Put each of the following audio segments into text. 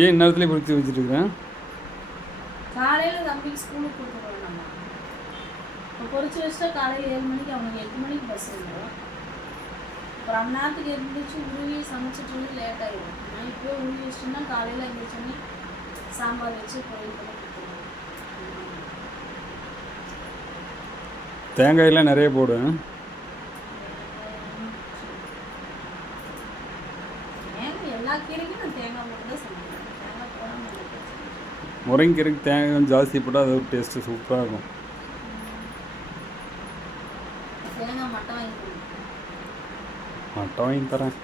ஏன் இந்நேரத்துலேயே பொறுத்து வச்சுருக்கிறேன்? காலையில் தம்பிக்கு ஸ்கூலுக்கு கூட்டு போகணும் நம்ம இப்போ பொறிச்சு வச்சுட்டா காலையில் ஏழு மணிக்கு அவனுக்கு எட்டு மணிக்கு பஸ் வந்துடும் அப்புறம் அந்நேரத்துக்கு இருந்துச்சு உருவி சமைச்சிட்டு லேட் ஆகிடும் நான் இப்போயே உருவி வச்சுட்டோம்னா காலையில் எழுந்திரிச்சோன்னே சாம்பார் வச்சு பொரியல் பண்ணி கொடுத்துருவேன். தேங்காயெல்லாம் நிறைய போடுவேன் தேங்காய் எல்லா கீரைக்கும் நான் தேங்காய் போட்டு தான் சமைக்கிறேன் தேங்காய் போடாமல் எனக்கு சமைக்கிறேன். முருங்கைக்கீரைக்கு தேங்காய் ஜாஸ்தி போட்டால் அது ஒரு டேஸ்ட்டு சூப்பராக இருக்கும். மட்டை வாங்கி தரேன்.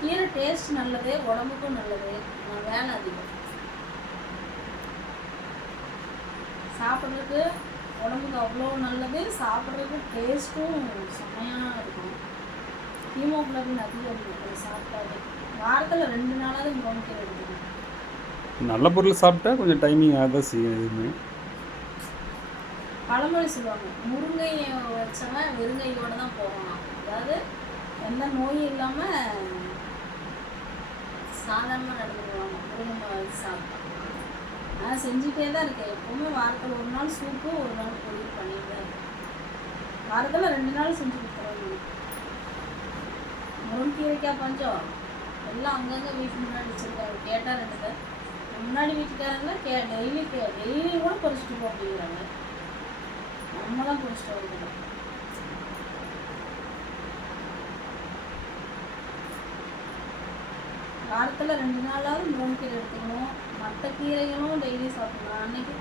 கீரை டேஸ்ட் நல்லது உடம்புக்கும் நல்லது. வேலை அதிகம். சாப்பிட்றதுக்கு உடம்புக்கு அவ்வளோ நல்லது சாப்பிட்றதுக்கு டேஸ்ட்டும் செம்மையாக இருக்கும். ஹீமோகுளோபின் அதிகம் சாப்பிட்டாலே. வாரத்தில் ரெண்டு நாளாவது எடுக்கணும் நல்ல பொருள் சாப்பிட்டா கொஞ்சம் டைமிங் ஆதான் செய்யும் எதுவுமே. பழமொழி சொல்லுவாங்க முருங்கை வச்சவன் வெறுங்கையோட தான் போகணும் அதாவது எந்த நோயும் இல்லாமல் சாதாரணமாக நடந்துக்குவாங்க முருங்கை சாப்பிட்டா. நான் செஞ்சுட்டே தான் இருக்கேன். எப்பவுமே வாரத்தில் ஒரு நாள் சூப்பு ஒரு நாள் பொரியல் பண்ணிட்டு தான் வாரத்தில் ரெண்டு நாள் செஞ்சு கொடுத்துருவேன் முருங்கீரைக்காய் பஞ்சம்? எல்லாம் அங்கங்கே வீட்டு முன்னாடி வச்சுருக்காங்க கேட்டால் ரெண்டு முன்னாடி வீட்டுக்காரங்க கே டெய்லி கே டெய்லி கூட பறிச்சுட்டு போ அப்படிங்கிறாங்க. நம்ம தான் பறிச்சுட்டு வரணும் வாரத்தில் ரெண்டு நாளாவது மூணு கீரை எடுத்துக்கணும். மற்ற கீரைகளும் டெய்லி சாப்பிடணும். அன்னைக்கு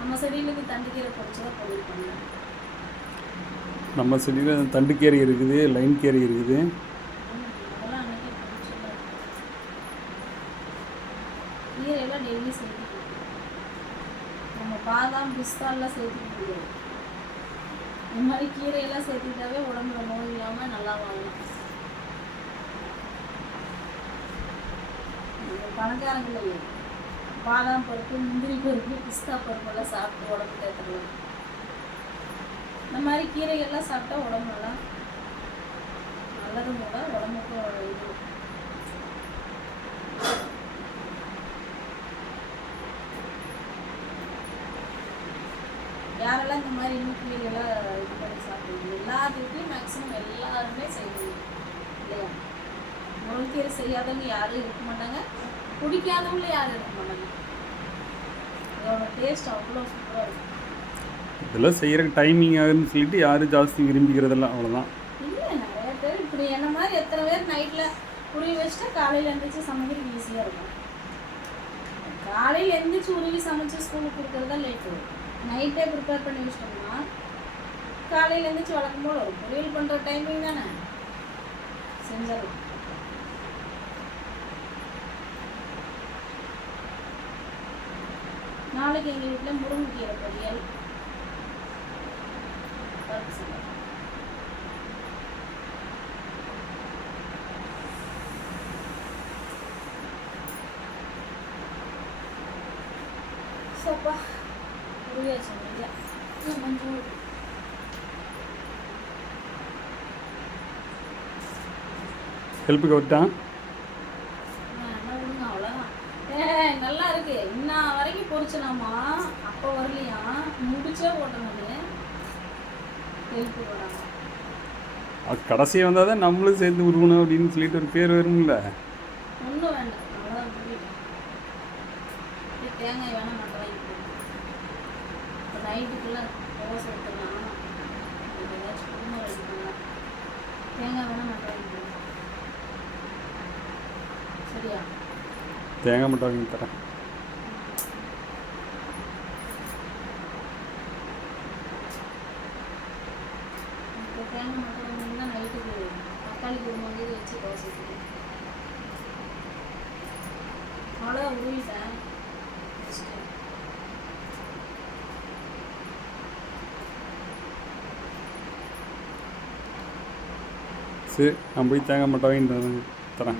நம்ம செடியிலுக்கு தண்டுக்கீரை பொறிச்சு தான் பொரியல் நம்ம செடியில் தண்டுக்கீரை இருக்குது லைன் கீரை இருக்குது அதெல்லாம் அன்னைக்கு பொறிச்சுலாம் கீரையெல்லாம் டெய்லி சேர்த்துக்கணும் நம்ம பாதாம் பிஸ்தாலாம் சேர்த்துக்கிட்டு இந்த மாதிரி கீரையெல்லாம் சேர்த்துக்கிட்டாவே உடம்புல நோய் இல்லாமல் நல்லா வாங்கலாம் இந்த பணக்காரங்களே பாதாம் பருப்பு முந்திரி பருப்பு பிஸ்தா பருப்பெல்லாம் சாப்பிட்டு உடம்பு தேத்துடலாம் இந்த மாதிரி கீரைகள்லாம் சாப்பிட்டா உடம்பு நல்லா நல்லதும் கூட உடம்புக்கும் இது யாரெல்லாம் இந்த மாதிரி கீரைகள்லாம் இது பண்ணி சாப்பிடுவீங்க எல்லா வீட்லையும் மேக்ஸிமம் எல்லாருமே செய்வீங்க இல்லையா? முருங்கீரை செய்யாதவங்க யாரும் இருக்க மாட்டாங்க. பிடிக்காதவங்களும் யாரும் இருக்க மாட்டாங்க. இதோட டேஸ்ட் அவ்வளோ சூப்பராக இருக்கும். இதெல்லாம் செய்கிறக்கு டைமிங் ஆகுதுன்னு சொல்லிட்டு யாரும் ஜாஸ்தி விரும்பிக்கிறதில்ல அவ்வளோதான் இல்லை நிறைய பேர் இப்படி என்ன மாதிரி எத்தனை பேர் நைட்டில் உருவி வச்சுட்டா காலையில் எழுந்திரிச்சு சமைக்கிறது ஈஸியாக இருக்கும். காலையில் எழுந்திரிச்சு உருவி சமைச்சு ஸ்கூலுக்கு கொடுக்குறது தான் லேட்டு நைட்டே ப்ரிப்பேர் பண்ணி வச்சிட்டோம்னா காலையில் எழுந்திரிச்சு வழக்கம் போல் ஒரு பொரியல் பண்ணுற டைமிங் தானே? செஞ்சிடலாம் நாளைக்கு எங்கள் வீட்டில் முருங்கைக்கீரை பொரியல். பருப்பு சாம்பார் சோப்பா. உருவியாச்சு இல்லையா மஞ்சள் ஹெல்ப்புக்கு விட்டான் என்ன விடுங்க அவ்வளோதான் ஏ நல்லா இருக்கு。இன்ன வரைக்கும் பொரிச்சலாமா அப்போ வரலையா? முடிச்சே போட்டோம்னு ஹெல்ப் கடைசியாக வந்தால் தான் நம்மளும் சேர்ந்து உருவணும் அப்படின்னு சொல்லிட்டு ஒரு பேர் வரும்ல. ஒன்றும் வேண்டாம். தேங்காய் வேணாம் மட்டும் நைட்டுக்குள்ளே தோசை இது ஏதாச்சும் குருமா ரெடி பண்ணலாம். தேங்காய் வேணாம் மட்டும் வாங்கிக்கோங்க சரியா? தேங்காய் மட்டும் வாங்கி தரேன். தேங்காய் மட்டும் வாங்கினீங்கன்னா நைட்டுக்கு தக்காளி மாதிரி வச்சு தோசை அவ்வளோதான் உருவிட்டேன் சரி நான் போய் தேங்காய் மட்டும் தரேன்.